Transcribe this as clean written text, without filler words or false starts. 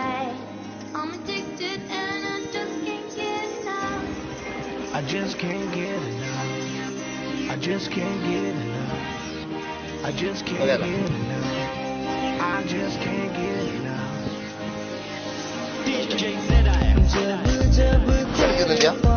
right. I'm addicted and I just can't get enough. I just can't get enough. I just can't get enough. I just can't get enough. I just can't get enough. DJ ZIM. Gitu dia.